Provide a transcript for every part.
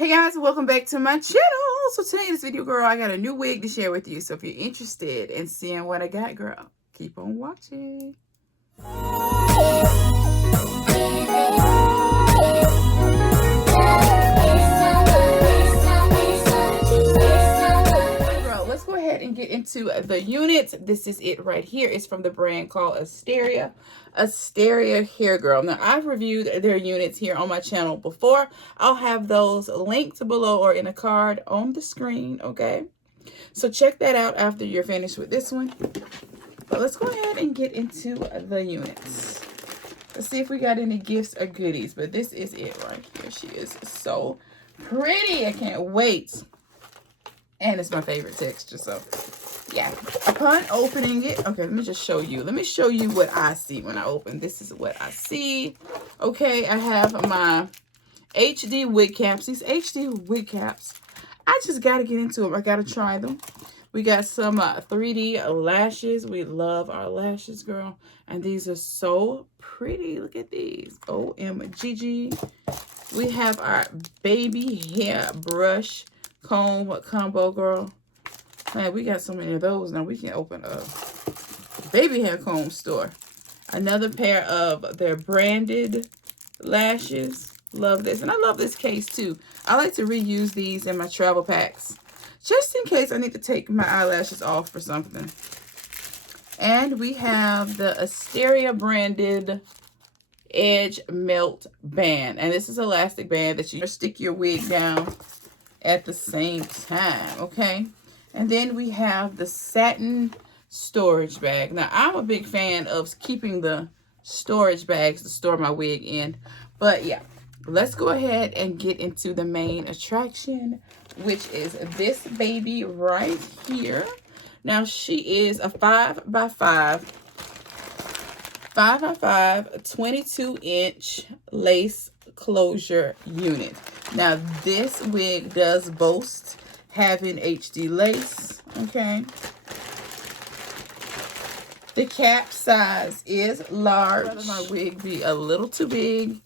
Hey guys, welcome back to my channel. So today in this video, girl, I got a new wig to share with you. So if you're interested in seeing what I got, girl, keep on watching. Girl, let's go ahead and get into the units. This is it right here. It's from the brand called Asteria. Asteria Hair Girl. Now, I've reviewed their units here on my channel before. I'll have those linked below or in a card on the screen, okay? So check that out after you're finished with this one. But let's go ahead and get into the units. Let's see if we got any gifts or goodies. But this is it right here. She is so pretty. I can't wait. And it's my favorite texture, so yeah. Upon opening it, okay, let me just show you. Let me show you what I see when I open. This is what I see. Okay, I have my HD wig caps. These HD wig caps, I just got to get into them. I got to try them. We got some 3D lashes. We love our lashes, girl. And these are so pretty. Look at these. OMGG. We have our baby hair brush comb combo, girl. Man, we got so many of those now. We can open a baby hair comb store. Another pair of their branded lashes. Love this. And I love this case too. I like to reuse these in my travel packs, just in case I need to take my eyelashes off for something. And we have the Asteria branded edge melt band. And this is an elastic band that you stick your wig down at the same time, okay? And then we have the satin storage bag. Now, I'm a big fan of keeping the storage bags to store my wig in. But yeah, let's go ahead and get into the main attraction, which is this baby right here. Now, she is a 5x5, 22-inch lace closure unit. Now, this wig does boast having HD lace, okay? The cap size is large. I'd rather my wig be a little too big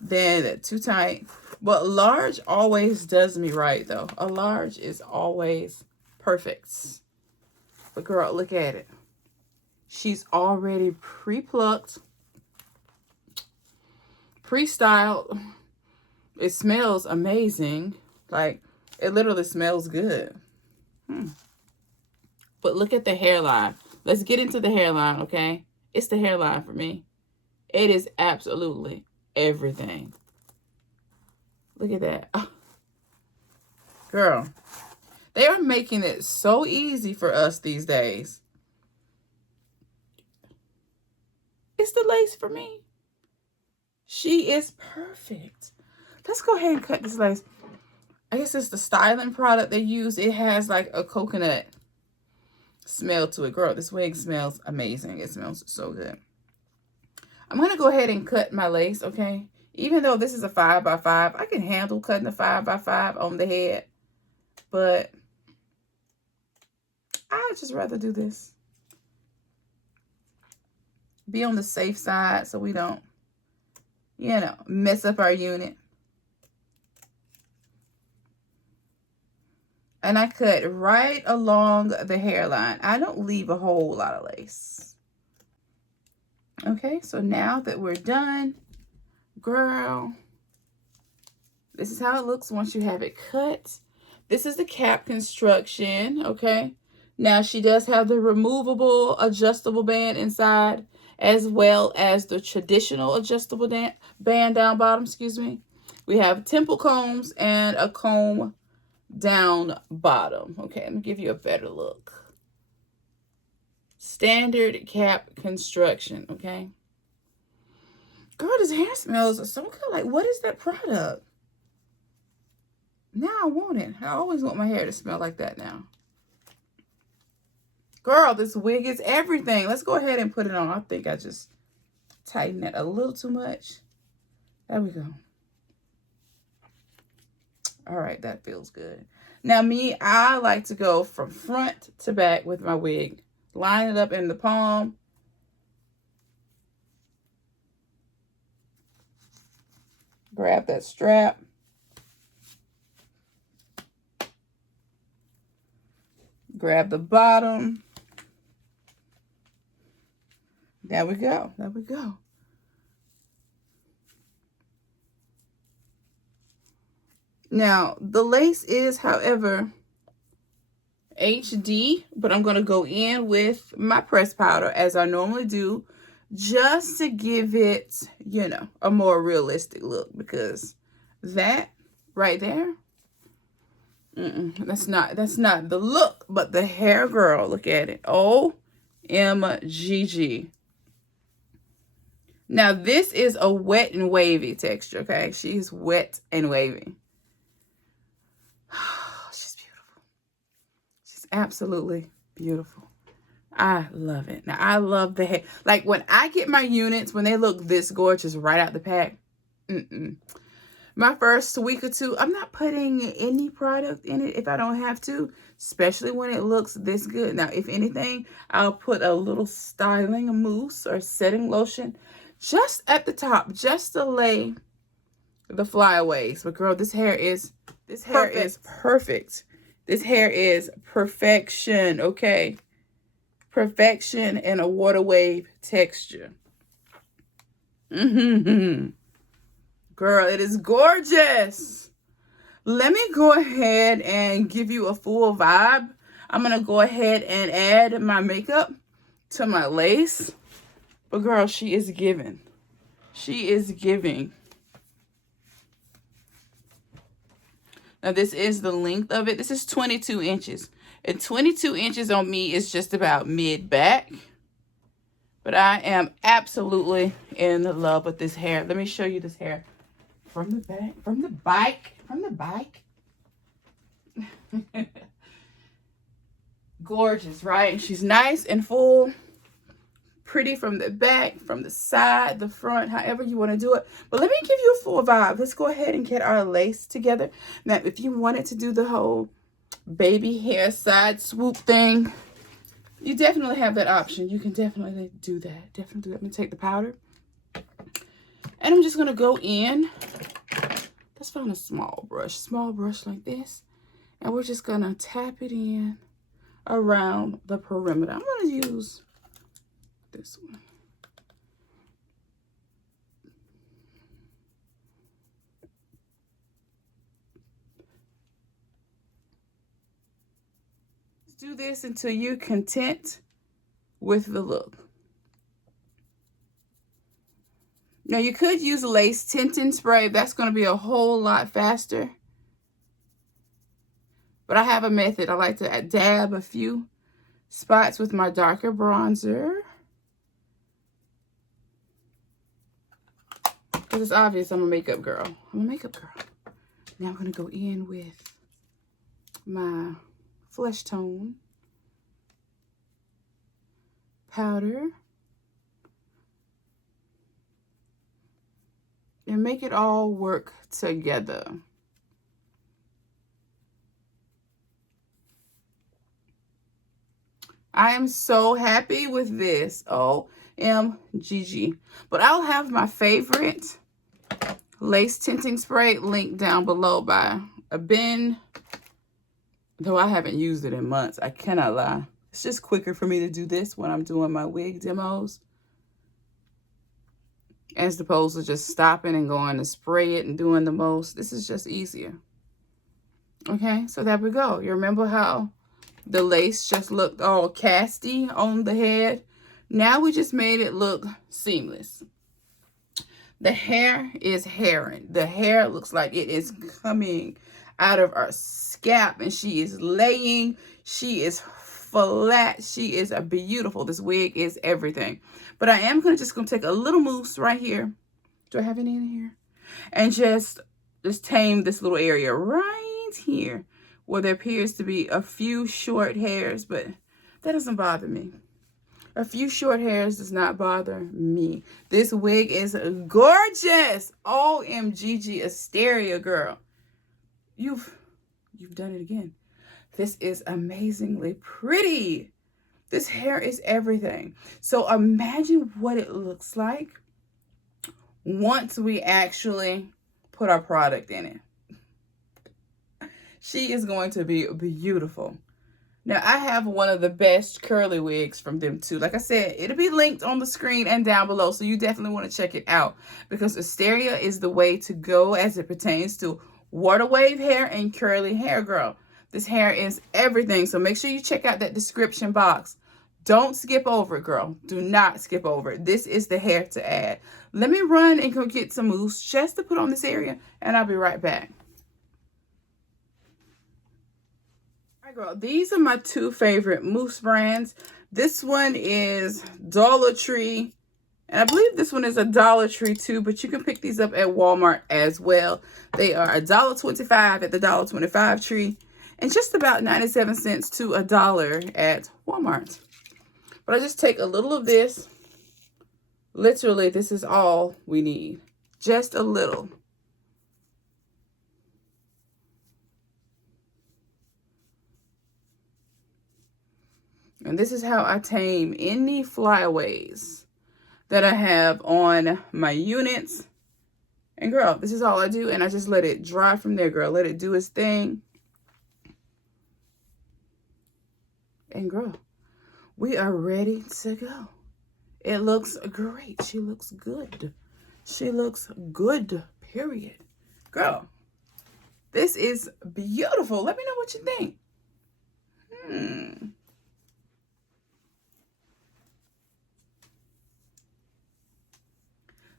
than too tight. But large always does me right, though. A large is always perfect. But girl, look at it. She's already pre-plucked, pre-styled. It smells amazing. Like, it literally smells good. But look at the hairline. Let's get into the hairline, okay? It's the hairline for me. It is absolutely everything. Look at that. Oh. Girl, they are making it so easy for us these days. It's the lace for me. She is perfect. Let's go ahead and cut this lace. I guess it's the styling product they use. It has like a coconut smell to it. Girl, this wig smells amazing. It smells so good. I'm going to go ahead and cut my lace, okay? Even though this is a 5x5, I can handle cutting a 5x5 on the head. But I'd just rather do this. Be on the safe side so we don't, you know, mess up our unit. And I cut right along the hairline. I don't leave a whole lot of lace. Okay, so now that we're done, girl, this is how it looks once you have it cut. This is the cap construction, okay? Now, she does have the removable adjustable band inside, as well as the traditional adjustable band down bottom, excuse me. We have temple combs and a comb down bottom. Okay, let me give you a better look. Standard cap construction, okay? Girl, this hair smells so good. Like, what is that product? Now I want it. I always want my hair to smell like that now. Girl, this wig is everything. Let's go ahead and put it on. I think I just tightened it a little too much. There we go. All right, that feels good. Now, me, I like to go from front to back with my wig. Line it up in the palm. Grab that strap. Grab the bottom. There we go. There we go. Now, the lace is, however, HD, but I'm going to go in with my pressed powder as I normally do, just to give it, you know, a more realistic look, because that right there, that's not the look, but the hair, girl, look at it. OMGG. Now, this is a wet and wavy texture, okay? She's wet and wavy. She's beautiful. She's absolutely beautiful. I love it. Now, I love the hair. Like, when I get my units, when they look this gorgeous right out the pack, my first week or two, I'm not putting any product in it if I don't have to, especially when it looks this good. Now, if anything, I'll put a little styling mousse or setting lotion just at the top, just to lay the flyaways. But girl, this hair is perfect. This hair is perfection, okay? Perfection and a water wave texture. Girl, it is gorgeous. Let me go ahead and give you a full vibe. I'm going to go ahead and add my makeup to my lace. But girl, she is giving. She is giving. Now, this is the length of it. This is 22 inches. And 22 inches on me is just about mid-back. But I am absolutely in love with this hair. Let me show you this hair from the back, from the bike. Gorgeous, right? She's nice and full. Pretty from the back, from the side, the front, however you want to do it. But let me give you a full vibe. Let's go ahead and get our lace together. Now, if you wanted to do the whole baby hair side swoop thing, you definitely have that option. You can definitely do that. Definitely do that. Let me take the powder. And I'm just going to go in. Let's find a small brush like this. And we're just going to tap it in around the perimeter. I'm going to use this one. Let's do this until you're content with the look. Now, you could use lace tinting spray. That's going to be a whole lot faster. But I have a method. I like to dab a few spots with my darker bronzer. Because it's obvious I'm a makeup girl. Now I'm going to go in with my flesh tone powder. And make it all work together. I am so happy with this. OMGG. But I'll have my favorite lace tinting spray linked down below by a bin. Though I haven't used it in months. I cannot lie. It's just quicker for me to do this when I'm doing my wig demos, as opposed to just stopping and going to spray it and doing the most. This is just easier. Okay, so there we go. You remember how the lace just looked all casty on the head? Now we just made it look seamless. The hair is hairing. The hair looks like it is coming out of our scalp, and she is laying. She is flat. She is beautiful. This wig is everything. But I am just going to take a little mousse right here. Do I have any in here? And just tame this little area right here where there appears to be a few short hairs, but that doesn't bother me. A few short hairs does not bother me. This wig is gorgeous. OMGG, Asteria, girl. You've done it again. This is amazingly pretty. This hair is everything. So imagine what it looks like once we actually put our product in it. She is going to be beautiful. Now, I have one of the best curly wigs from them too. Like I said, it'll be linked on the screen and down below, so you definitely want to check it out because Asteria is the way to go as it pertains to water wave hair and curly hair, girl. This hair is everything, so make sure you check out that description box. Don't skip over it, girl. Do not skip over it. This is the hair to add. Let me run and go get some mousse just to put on this area, and I'll be right back. Girl, these are my two favorite mousse brands. This one is Dollar Tree, and I believe this one is a Dollar Tree too, but you can pick these up at Walmart as well. They are $1.25 at the $1.25 tree, and just about 97 cents to $1 at Walmart. But I just take a little of this. Literally, this is all we need. Just a little. And this is how I tame any flyaways that I have on my units. And girl, this is all I do. And I just let it dry from there, girl. Let it do its thing. And girl, we are ready to go. It looks great. She looks good. She looks good, period. Girl, this is beautiful. Let me know what you think.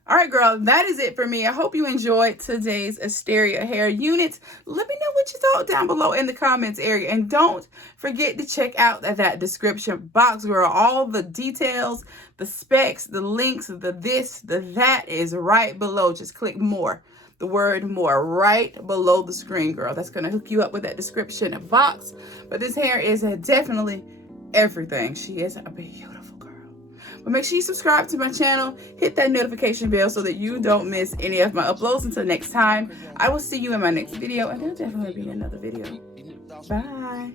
All right, girl, that is it for me. I hope you enjoyed today's Asteria hair units. Let me know what you thought down below in the comments area. And don't forget to check out that description box, girl. All the details, the specs, the links, the this, the that is right below. Just click more. The word more right below the screen, girl. That's going to hook you up with that description box. But this hair is definitely everything. She is a beautiful girl. But make sure you subscribe to my channel, hit that notification bell so that you don't miss any of my uploads. Until next time, I will see you in my next video, and there'll definitely be another video. Bye.